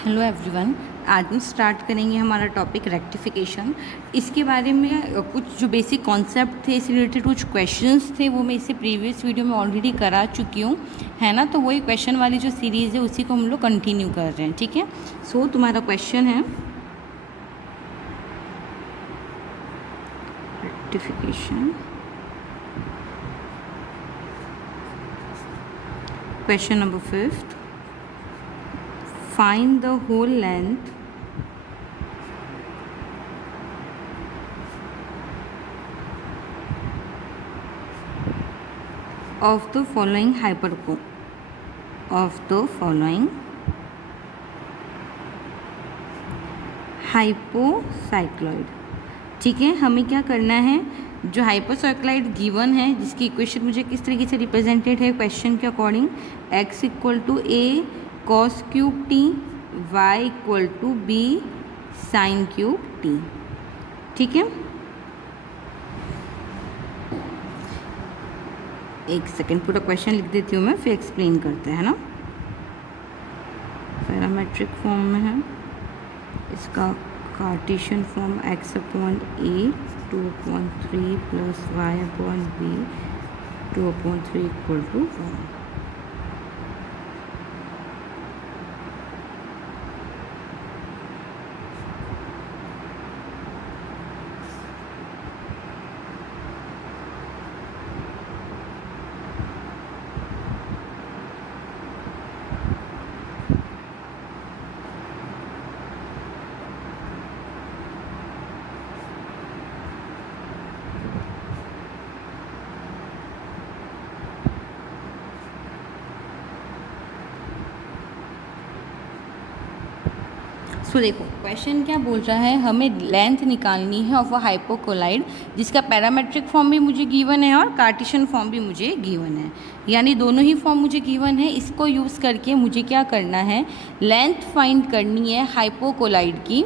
Hello everyone. आज हम start करेंगे हमारा टॉपिक रेक्टिफिकेशन। इसके बारे में कुछ जो बेसिक कॉन्सेप्ट थे, इससे रिलेटेड कुछ क्वेश्चंस थे, वो मैं इससे प्रीवियस वीडियो में ऑलरेडी करा चुकी हूँ, है ना। तो वही क्वेश्चन वाली जो सीरीज़ है उसी को हम लोग कंटिन्यू कर रहे हैं, ठीक है। सो तुम्हारा क्वेश्चन है rectification. Question number 5th, find the whole length of the following हाइपोसाइक्लॉइड। ठीक है, हमें क्या करना है, जो हाइपोसाइक्लॉइड गिवन है जिसकी इक्वेशन मुझे किस तरीके से रिप्रेजेंटेड है क्वेश्चन के according, x = a cos cube t, y = b sin cube t। ठीक है, एक सेकेंड पूरा क्वेश्चन लिख देती हूँ मैं, फिर एक्सप्लेन करते हैं ना। पैरामेट्रिक फॉर्म में है, इसका कार्टेशियन फॉर्म x/a 2/3 + y/b 2/3 = 1। सो देखो क्वेश्चन क्या बोल रहा है, हमें लेंथ निकालनी है ऑफ अ हाइपोकोलाइड जिसका पैरामेट्रिक फॉर्म भी मुझे गिवन है और कार्टेशियन फॉर्म भी मुझे गिवन है, यानी दोनों ही फॉर्म मुझे गिवन है। इसको यूज़ करके मुझे क्या करना है, लेंथ फाइंड करनी है हाइपोकोलाइड की,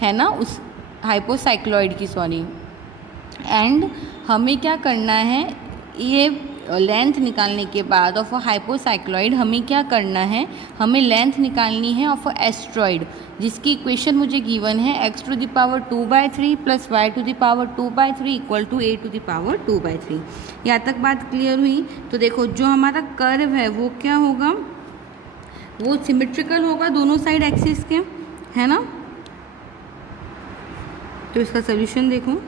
है ना, उस हाइपोसाइक्लॉइड की, सॉरी। एंड हमें क्या करना है, ये लेंथ निकालने के बाद ऑफ अ हाइपोसाइक्लॉइड हमें क्या करना है, हमें लेंथ निकालनी है ऑफ अ एस्ट्रॉइड जिसकी इक्वेशन मुझे गिवन है x⁴ + y⁴ = a⁴ यहाँ तक बात क्लियर हुई। तो देखो जो हमारा कर्व है वो क्या होगा, वो सिमेट्रिकल होगा दोनों साइड एक्सिस के, है ना। तो इसका सोल्यूशन देखो,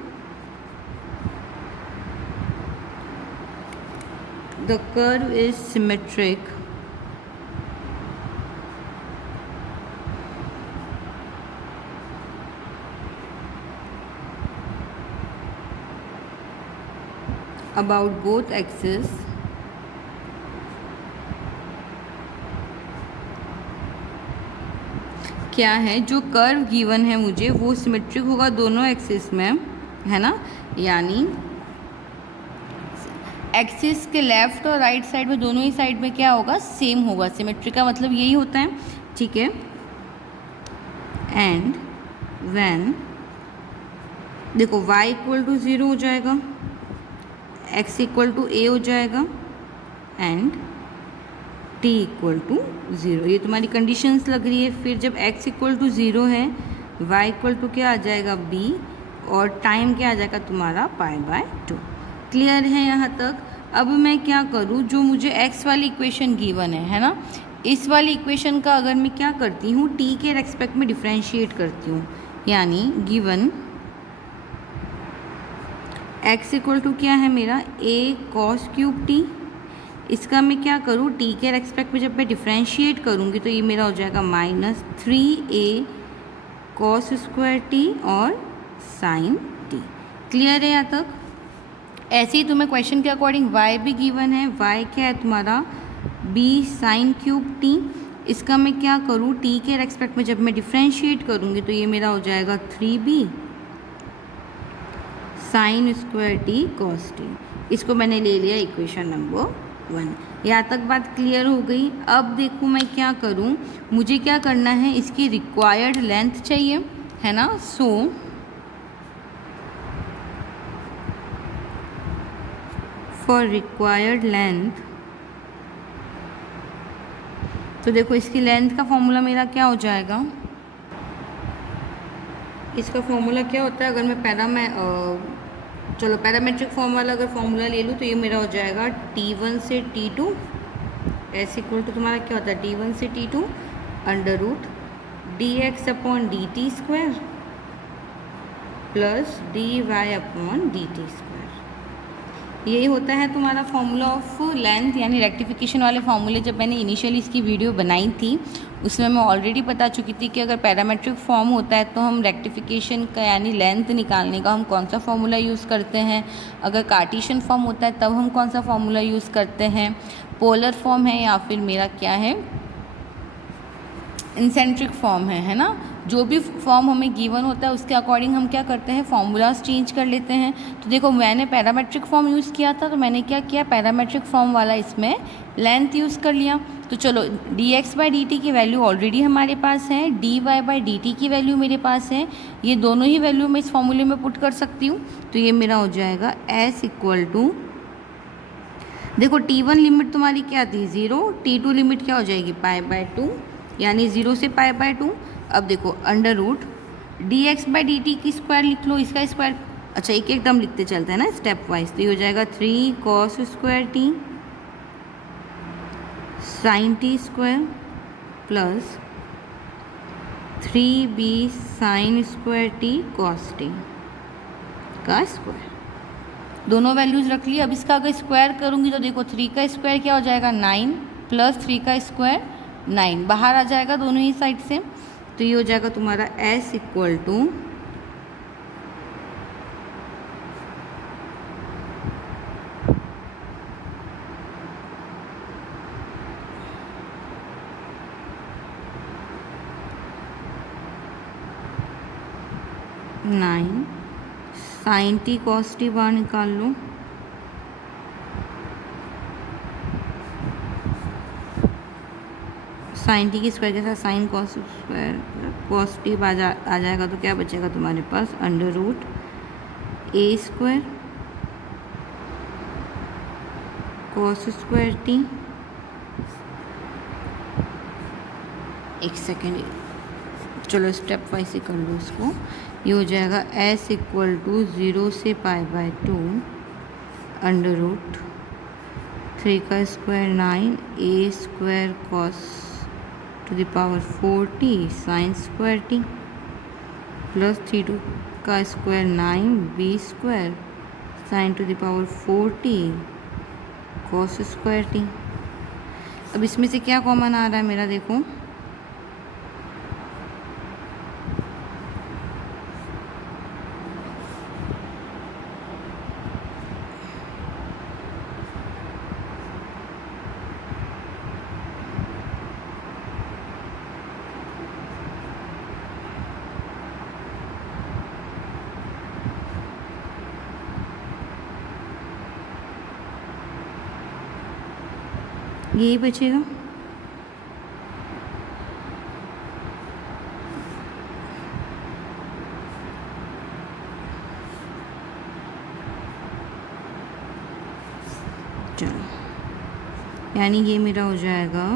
the curve is symmetric about both axes क्या है, जो कर्व गिवन है मुझे वो सिमेट्रिक होगा दोनों एक्सिस में, है ना, यानी एक्सिस के लेफ्ट और राइट साइड में दोनों ही साइड में क्या होगा, सेम होगा। सिमेट्री का मतलब यही होता है, ठीक है। एंड व्हेन देखो y = 0 हो जाएगा, x = a हो जाएगा एंड t = 0, ये तुम्हारी कंडीशंस लग रही है। फिर जब x = 0 है, y = क्या आ जाएगा b, और टाइम क्या आ जाएगा तुम्हारा π/2। क्लियर है यहाँ तक। अब मैं क्या करूँ, जो मुझे x वाली इक्वेशन गिवन है ना, इस वाली इक्वेशन का अगर मैं क्या करती हूँ, t के रेस्पेक्ट में डिफ्रेंशिएट करती हूँ, यानी गिवन x = क्या है मेरा, a cos क्यूब t, इसका मैं क्या करूँ, t के रेस्पेक्ट में जब मैं डिफ्रेंशिएट करूँगी तो ये मेरा हो जाएगा -3a cos² t और sin t। क्लियर है यहाँ तक। ऐसे ही तुम्हें क्वेश्चन के अकॉर्डिंग y भी गिवन है, y क्या है तुम्हारा b sin क्यूब t, इसका मैं क्या करूँ, t के रेस्पेक्ट में जब मैं डिफ्रेंशिएट करूँगी तो ये मेरा हो जाएगा 3b sin² t cos t। इसको मैंने ले लिया इक्वेशन नंबर 1। यहाँ तक बात क्लियर हो गई। अब देखो मैं क्या करूँ, मुझे क्या करना है, इसकी रिक्वायर्ड लेंथ चाहिए, है ना। सो फॉर रिक्वायर्ड लेंथ, तो देखो इसकी लेंथ का फॉर्मूला मेरा क्या हो जाएगा, इसका फॉर्मूला क्या होता है, अगर मैं चलो पैरामेट्रिक फॉर्म वाला अगर फॉर्मूला ले लूँ तो ये मेरा हो जाएगा T1 से T2 एस इक्वल टू तुम्हारा क्या होता है T1 से T2 under root dx upon dt square plus dy upon dt square. यही होता है तुम्हारा फॉर्मूला ऑफ लेंथ, यानी रेक्टिफिकेशन वाले फॉर्मूले जब मैंने इनिशियली इसकी वीडियो बनाई थी उसमें मैं ऑलरेडी बता चुकी थी कि अगर पैरामेट्रिक फॉर्म होता है तो हम रेक्टिफिकेशन का यानी लेंथ निकालने का हम कौन सा फॉर्मूला यूज़ करते हैं, अगर कार्टेशियन फॉर्म होता है तब हम कौन सा फॉर्मूला यूज़ करते हैं, पोलर फॉर्म है या फिर मेरा क्या है इंसेंट्रिक फॉर्म है ना। जो भी फॉर्म हमें गिवन होता है उसके अकॉर्डिंग हम क्या करते हैं फॉर्मूलाज चेंज कर लेते हैं। तो देखो मैंने पैरामेट्रिक फॉर्म यूज़ किया था तो मैंने क्या किया पैरामेट्रिक फॉर्म वाला इसमें लेंथ यूज़ कर लिया। तो चलो dx बाई dt की वैल्यू ऑलरेडी हमारे पास है, dy बाई dt की वैल्यू मेरे पास है, ये दोनों ही वैल्यू मैं इस फॉर्मूले में पुट कर सकती हूँ। तो ये मेरा हो जाएगा s इक्वल टू, देखो T1 लिमिट तुम्हारी क्या थी 0, T2 लिमिट क्या हो जाएगी π/2 यानी 0 से π/2। अब देखो under root dx by dt की स्क्वायर लिख लो, इसका स्क्वायर, अच्छा एक एक टर्म लिखते चलते हैं ना स्टेप वाइज। तो ये हो जाएगा 3 cos square t sin t square plus 3b sin square t cos t का स्क्वायर। दोनों वैल्यूज़ रख ली। अब इसका अगर स्क्वायर करूँगी तो देखो 3 का स्क्वायर क्या हो जाएगा 9 प्लस 3 का स्क्वायर 9 बाहर आ जाएगा दोनों ही साइड से। तो ये हो जाएगा तुम्हारा s equal to 9 sin t cos t बाहर निकाल लो, साइन टी की स्क्वायर के साथ sine cos square cos T आ जाएगा। तो क्या बचेगा तुम्हारे पास अंडर रूट ए स्क्वायर कॉस स्क्वायर टी, एक सेकेंड चलो स्टेप वाइज से कर लो इसको। ये हो जाएगा s इक्वल टू 0 से π/2 अंडर रूट 3 का square 9 a square cos two the power 4t sign square T plus 3 का square 9 b square sine to the power 4t cos square T. अब इसमें से क्या कॉमन आ रहा है मेरा, देखो यही बचेगा। चलो यानी ये मेरा हो जाएगा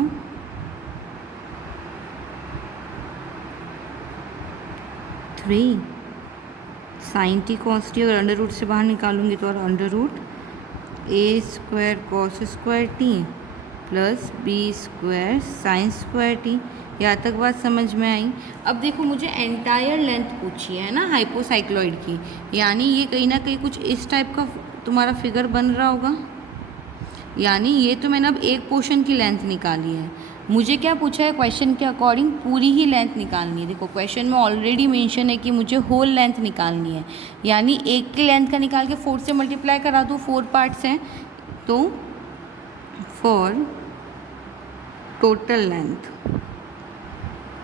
3 साइन टी कॉस टी, अगर अंडर रूट से बाहर निकालूंगी तो अंडर रूट ए square cos square T plus B square sine square T. यहाँ तक बात समझ में आई। अब देखो मुझे एंटायर लेंथ पूछी है ना हाइपोसाइक्लॉइड की, यानी ये कहीं ना कहीं कुछ इस टाइप का तुम्हारा फिगर बन रहा होगा। यानी ये तो मैंने अब एक पोर्शन की लेंथ निकाली है, मुझे क्या पूछा है क्वेश्चन के अकॉर्डिंग पूरी ही लेंथ निकालनी है। देखो क्वेश्चन में ऑलरेडी मेंशन है कि मुझे होल लेंथ निकालनी है, यानी एक की लेंथ का निकाल के 4 से मल्टीप्लाई करा दूँ, 4 पार्ट्स हैं तो फॉर टोटल लेंथ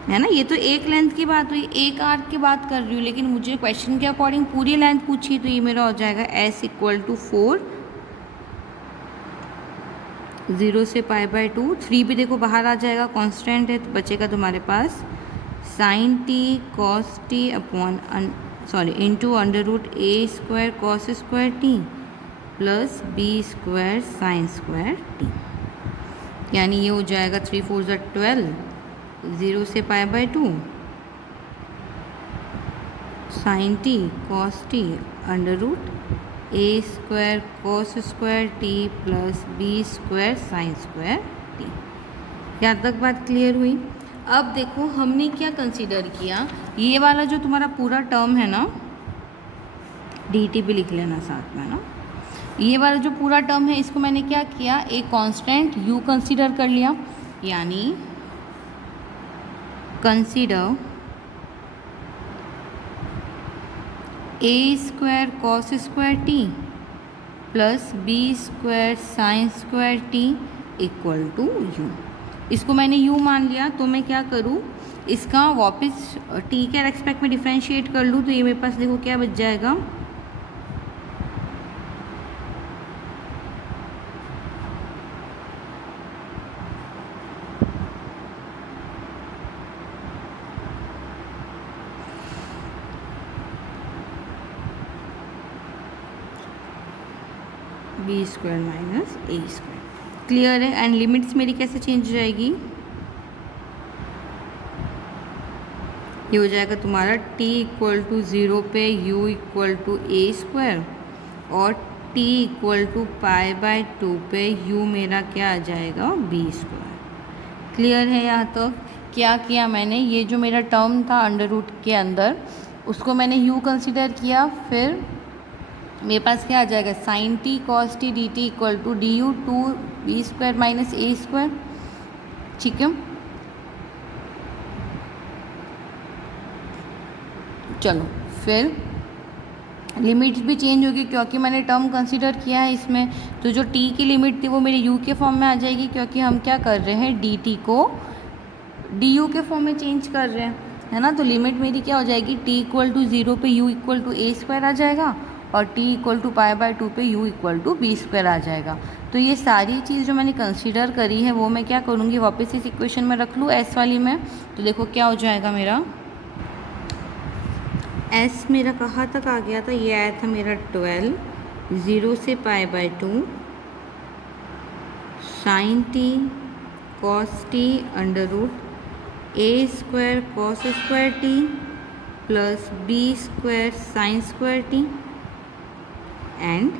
है ना। ये तो एक लेंथ की बात हुई, एक आर्क की बात कर रही हूँ, लेकिन मुझे क्वेश्चन के अकॉर्डिंग पूरी लेंथ पूछी। तो ये मेरा हो जाएगा s इक्वल टू 4 0 से π/2, 3 भी देखो बाहर आ जाएगा कांस्टेंट है, तो बचेगा तुम्हारे पास sine T cos T upon into under root ए square cos square T plus B square sine square T. यानी ये हो जाएगा 3 4 12, 0 से pi by 2 sine T cos T under root A square cos square T plus B square sine square T. यहाँ तक बात clear हुई। अब देखो हमने क्या कंसीडर किया, ये वाला जो तुम्हारा पूरा टर्म है ना, डी टी भी लिख लेना साथ में ना, ये वाला जो पूरा टर्म है इसको मैंने क्या किया, एक कांस्टेंट u कंसीडर कर लिया, यानी consider a square cos square T plus B square sine square t equal to u. इसको मैंने u मान लिया, तो मैं क्या करूँ, इसका वापस t के रेस्पेक्ट में डिफ्रेंशिएट कर लूँ, तो ये मेरे पास देखो क्या बच जाएगा, B square minus a square. Clear है। एंड लिमिट्स मेरी कैसे चेंज हो जाएगी, ये हो जाएगा तुम्हारा t इक्वल टू 0 पे u equal to A square और t equal to pi by 2 पे u मेरा क्या आ जाएगा, बी स्क्वायर। क्लियर है। यहाँ तक क्या किया मैंने, ये जो मेरा टर्म था अंडर रूट के अंदर उसको मैंने u कंसिडर किया, फिर मेरे पास क्या आ जाएगा, sine T cos t d t equal to d u 2 b square minus a square. ठीक है, चलो फिर लिमिट्स भी चेंज होगी क्योंकि मैंने टर्म कंसीडर किया है इसमें, तो जो t की लिमिट थी वो मेरे u के फॉर्म में आ जाएगी, क्योंकि हम क्या कर रहे हैं, dt को du के फॉर्म में चेंज कर रहे हैं, है ना। तो लिमिट मेरी क्या हो जाएगी, t इक्वल टू 0 पे u equal to A square आ जाएगा और t equal to pi by 2 पे u equal to B square आ जाएगा। तो ये सारी चीज़ जो मैंने कंसीडर करी है वो मैं क्या करूँगी, वापस इस इक्वेशन में रख लूँ s वाली में। तो देखो क्या हो जाएगा, मेरा s मेरा कहाँ तक आ गया था, ये आया था मेरा 12, 0 से pi by 2 sine T cos T under root A square cos square T plus B square sine square t and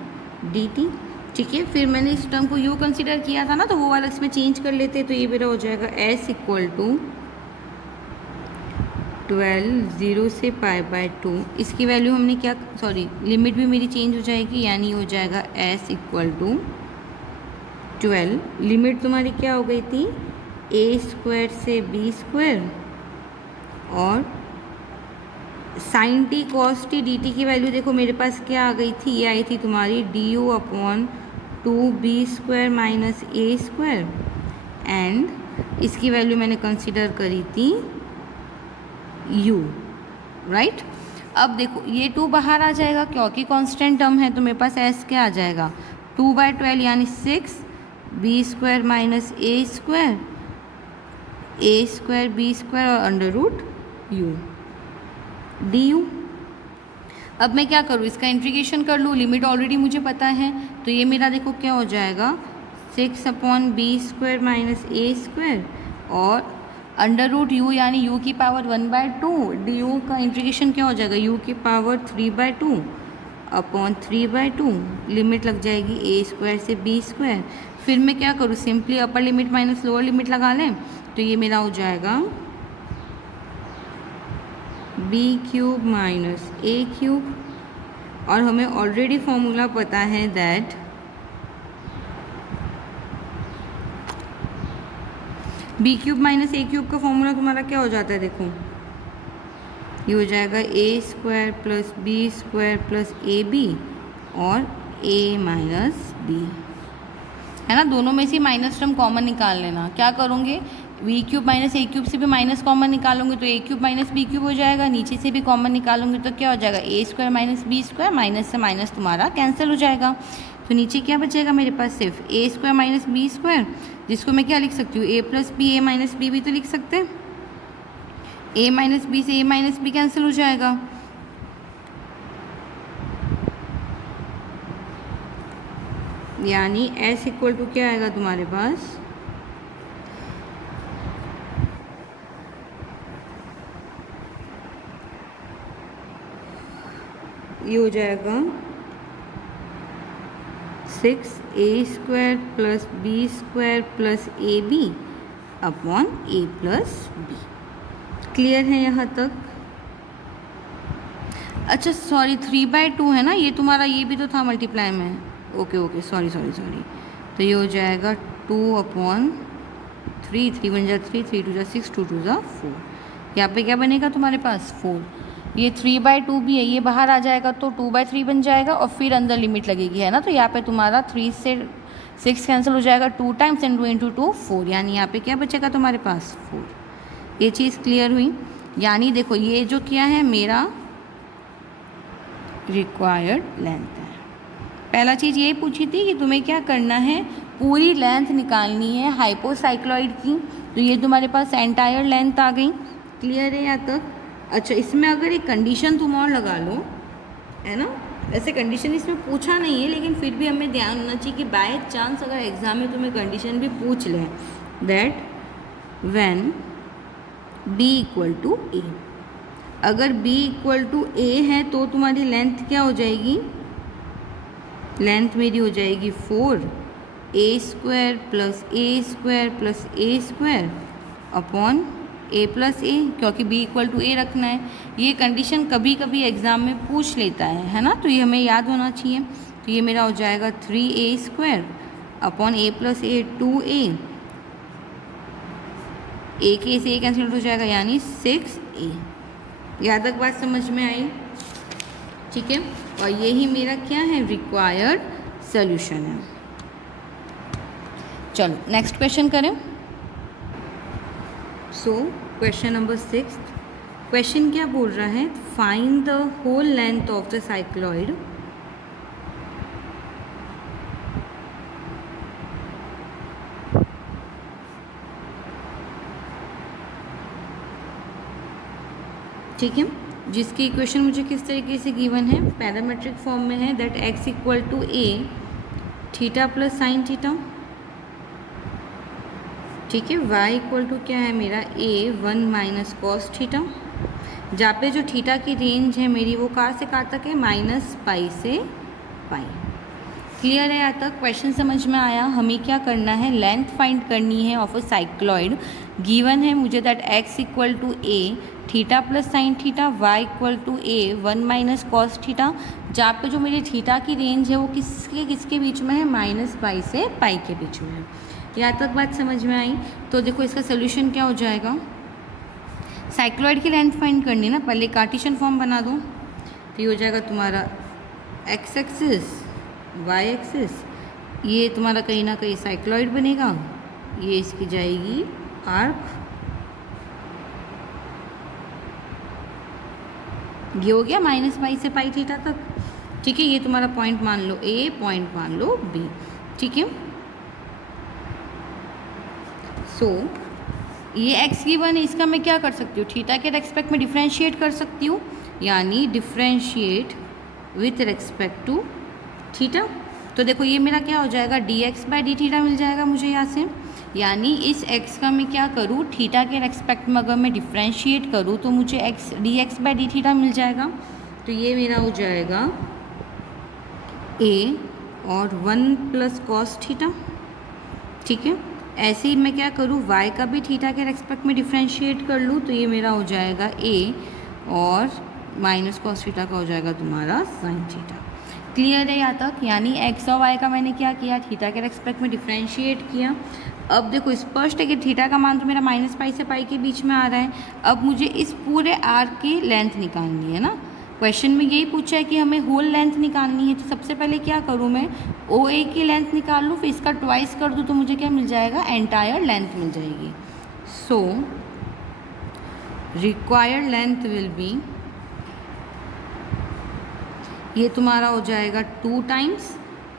d t. ठीक है, फिर मैंने इस टर्म को u कंसिडर किया था ना, तो वो वाला इसमें चेंज कर लेते, तो ये मेरा हो जाएगा s इक्वल टू 12, 0 से पाई बाय 2, इसकी वैल्यू हमने क्या, सॉरी लिमिट भी मेरी चेंज हो जाएगी, यानी हो जाएगा s इक्वल टू 12, लिमिट तुम्हारी क्या हो गई थी, ए स्क्वायर से बी स्क्वायर और sine T cos t d t की वैल्यू देखो मेरे पास क्या आ गई थी, ये आई थी तुम्हारी d u upon 2 b square minus a square, and इसकी वैल्यू मैंने कंसिडर करी थी u, राइट। अब देखो ये 2 बाहर आ जाएगा क्योंकि कांस्टेंट टर्म है, तो मेरे पास s क्या आ जाएगा, 2 बाय 12 यानी 6 b square minus a square b square और under root u d u. अब मैं क्या करूँ, इसका इंटीग्रेशन कर लूँ, लिमिट ऑलरेडी मुझे पता है, तो ये मेरा देखो क्या हो जाएगा, 6 upon B square minus a square और अंडर रूट यू यानी u की पावर 1/2, डी यू का इंटीग्रेशन क्या हो जाएगा, u की पावर 3/2 अपॉन 3/2, लिमिट लग जाएगी ए स्क्वायर से बी स्क्वायर। फिर मैं क्या करूँ, simply upper limit minus lower limit लगा लें, तो ये मेरा हो जाएगा B cube minus A cube, और हमें ऑलरेडी फॉर्मूला पता है that B cube minus A cube का फॉर्मूला तुम्हारा क्या हो जाता है, देखो ये हो जाएगा A square plus B square plus A B और ए माइनस बी, है ना। दोनों में से माइनस टर्म कॉमन निकाल लेना। क्या करोगे, B cube minus A cube से भी माइनस कॉमन निकालोगे तो ए क्यूब माइनस बी क्यूब हो जाएगा, नीचे से भी कॉमन निकालोगे तो क्या हो जाएगा, A square minus B square, minus से माइनस तुम्हारा कैंसिल हो जाएगा, तो नीचे क्या बचेगा मेरे पास, सिर्फ A square minus B square, जिसको मैं क्या लिख सकती हूँ, A plus B, A minus B भी तो लिख सकते हैं, ए माइनस बी से ए माइनस बी कैंसिल हो जाएगा, यानी s इक्वल टू क्या आएगा तुम्हारे पास, ये हो जाएगा 6a² plus b² plus ab upon a plus b। Clear है यहाँ तक? अच्छा सॉरी 3/2 है ना, ये तुम्हारा ये भी तो था मल्टीप्लाई में। Okay sorry. तो ये हो जाएगा 2/3, 3 बन जा 3, 3 2 जा 6, 2 2 जा 4। यहाँ पे क्या बनेगा तुम्हारे पास 4। ये 3/2 भी है, ये बाहर आ जाएगा तो 2/3 बन जाएगा और फिर अंदर लिमिट लगेगी, है ना। तो यहाँ पे तुम्हारा 3 से 6 कैंसिल हो जाएगा 2 टाइम्स एंड 2 इंटू 2 4, यानी यहाँ पे क्या बचेगा तुम्हारे पास 4। ये चीज़ क्लियर हुई? यानी देखो ये जो क्या है मेरा रिक्वायर्ड लेंथ है। पहला चीज़ ये पूछी थी कि तुम्हें क्या करना है, पूरी लेंथ निकालनी है हाइपोसाइक्लॉइड की। तो ये तुम्हारे पास एंटायर लेंथ आ गई। क्लियर है यहाँ तक? अच्छा इसमें अगर एक कंडीशन तुम और लगा लो, है ना। वैसे कंडीशन इसमें पूछा नहीं है, लेकिन फिर भी हमें ध्यान होना चाहिए कि बाय चांस अगर एग्ज़ाम में तुम्हें कंडीशन भी पूछ ले, that when b equal to a। अगर b इक्वल टू a है तो तुम्हारी लेंथ क्या हो जाएगी, लेंथ मेरी हो जाएगी 4a² plus a² plus a² upon a plus a, क्योंकि b इक्वल टू a रखना है। ये कंडीशन कभी कभी एग्ज़ाम में पूछ लेता है ना, तो ये हमें याद होना चाहिए। तो ये मेरा हो जाएगा 3a² upon a plus a 2a, a के से a कैंसिल हो जाएगा यानी 6a। यहाँ तक बात समझ में आई? ठीक है, और यही मेरा क्या है रिक्वायर्ड सॉल्यूशन है। चलो नेक्स्ट क्वेश्चन करें। सो क्वेश्चन नंबर 6, क्वेश्चन क्या बोल रहा है, find the whole length of the cycloid ठीक है, जिसकी इक्वेशन मुझे किस तरीके से गिवन है, पैरामेट्रिक फॉर्म में है, that x equal to a theta plus sine theta. ठीक है, y इक्वल टू क्या है मेरा a 1 माइनस कॉस थीटा, जहाँ पे जो थीटा की रेंज है मेरी वो कहाँ से कहाँ तक है, -π से π। क्लियर है यहाँ तक? क्वेश्चन समझ में आया? हमें क्या करना है, लेंथ फाइंड करनी है ऑफ अ साइक्लॉइड। गिवन है मुझे that x equal to a theta plus sine theta, y equal to a 1 minus cos theta, जहाँ पे जो मेरी थीटा की रेंज है वो किसके बीच में है, -π से π के बीच में है। यहाँ तक बात समझ में आई? तो देखो इसका सोल्यूशन क्या हो जाएगा, साइक्लॉइड की लेंथ फाइंड करनी है ना, पहले कार्टेशियन फॉर्म बना दो। तो ये हो जाएगा तुम्हारा x एक्सिस y एक्सिस, ये तुम्हारा कहीं ना कहीं साइक्लॉइड बनेगा, ये इसकी जाएगी आर्क, ये हो गया -π से π थीटा तक। ठीक है, ये तुम्हारा पॉइंट मान लो A, पॉइंट मान लो B। ठीक है, सो ये x गिवन है, इसका मैं क्या कर सकती हूँ, थीटा के रेस्पेक्ट में डिफ्रेंशिएट कर सकती हूँ, यानी differentiate with respect to theta. तो देखो ये मेरा क्या हो जाएगा, dx/d थीटा मिल जाएगा मुझे यहाँ से, यानी इस x का मैं क्या करूँ, थीटा के रेस्पेक्ट में अगर मैं डिफ्रेंशिएट करूँ तो मुझे dx/d थीटा मिल जाएगा। तो ये मेरा हो जाएगा a और 1 प्लस कॉस थीटा। ठीक है, ऐसे ही मैं क्या करूँ, y का भी थीटा के रेस्पेक्ट में डिफ्रेंशिएट कर लूँ, तो ये मेरा हो जाएगा a और माइनस कॉस थीटा का हो जाएगा तुम्हारा साइन थीटा। क्लियर है यहाँ तक? यानी x और y का मैंने क्या किया, थीटा के रेस्पेक्ट में डिफ्रेंशिएट किया। अब देखो स्पष्ट है कि थीटा का मान तो मेरा -π से π के बीच में आ रहा है। अब मुझे इस पूरे आर्क की लेंथ निकालनी है ना, क्वेश्चन में यही पूछा है कि हमें होल लेंथ निकालनी है। तो सबसे पहले क्या करूँ मैं, OA की लेंथ निकाल लूँ, फिर इसका ट्वाइस कर दूँ तो मुझे क्या मिल जाएगा, एंटायर लेंथ मिल जाएगी। So required length will be, ये तुम्हारा हो जाएगा 2 टाइम्स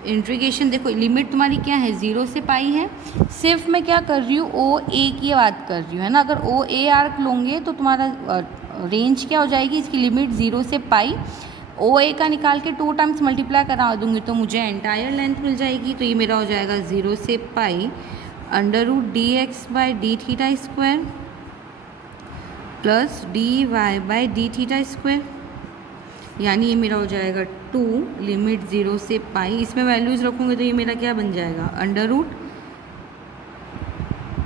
इंटीग्रेशन, देखो लिमिट तुम्हारी क्या है 0 से π है, सिर्फ मैं क्या कर रही हूँ OA की बात कर रही हूँ, है ना। अगर OA आर्क लोगे तो तुम्हारा रेंज क्या हो जाएगी, इसकी लिमिट 0 से π, OA का निकाल के 2 टाइम्स मल्टीप्लाई करा दूंगी तो मुझे एंटायर लेंथ मिल जाएगी। तो ये मेरा हो जाएगा 0 से π √dx/d theta square plus dy/d theta square. यानी ये मेरा हो जाएगा 2 लिमिट 0 से पाई, इसमें वैल्यूज़ रखूँगे तो ये मेरा क्या बन जाएगा, under root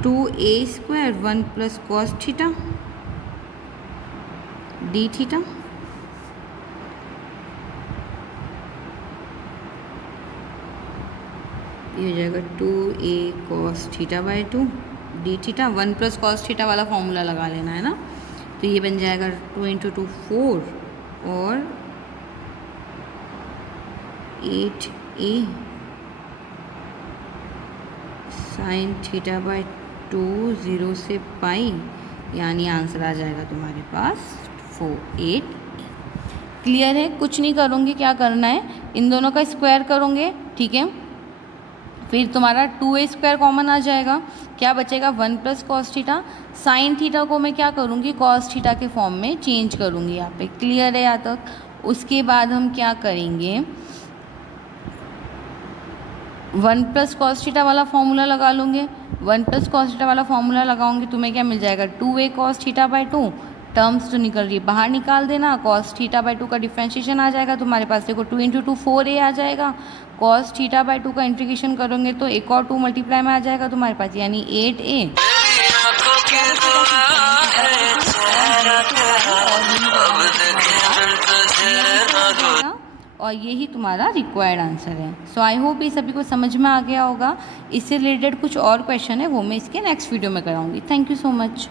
2a² 1 plus cos theta d theta. ये हो जाएगा 2a cos theta by 2 d theta. 1 plus cos theta वाला फॉर्मूला लगा लेना है ना, तो ये बन जाएगा 2 इंटू 2 4 और 8a साइन थीटा बाई 2 0 से पाई, यानी आंसर आ जाएगा तुम्हारे पास 48। क्लियर है? कुछ नहीं करोगे, क्या करना है, इन दोनों का स्क्वायर करोगे, ठीक है, फिर तुम्हारा 2a² कॉमन आ जाएगा, क्या बचेगा 1 plus cos theta. Sine theta को मैं क्या करूँगी, कॉस थीटा के फॉर्म में चेंज करूँगी यहाँ पे। क्लियर है यहाँ तक? उसके बाद हम क्या करेंगे, 1 प्लस कॉस थीटा वाला फॉर्मूला लगा लूँगे। 1 प्लस कॉस थीटा वाला फॉर्मूला लगाऊंगी, तुम्हें क्या मिल जाएगा, 2a cos theta by 2, terms तो निकल रही है बाहर निकाल देना, cos थीटा बाई 2 का डिफ्रेंशिएशन आ जाएगा तुम्हारे पास, देखो 2 इंटू 2 4a आ जाएगा, cos थीटा बाई 2 का इंटीग्रेशन करोगे तो एक और 2 मल्टीप्लाई में आ जाएगा तुम्हारे पास, यानी 8a। और यही तुम्हारा रिक्वायर्ड आंसर है। सो आई होप ये सभी को समझ में आ गया होगा। इससे रिलेटेड कुछ और क्वेश्चन है वो मैं इसके नेक्स्ट वीडियो में कराऊंगी। Thank you so much.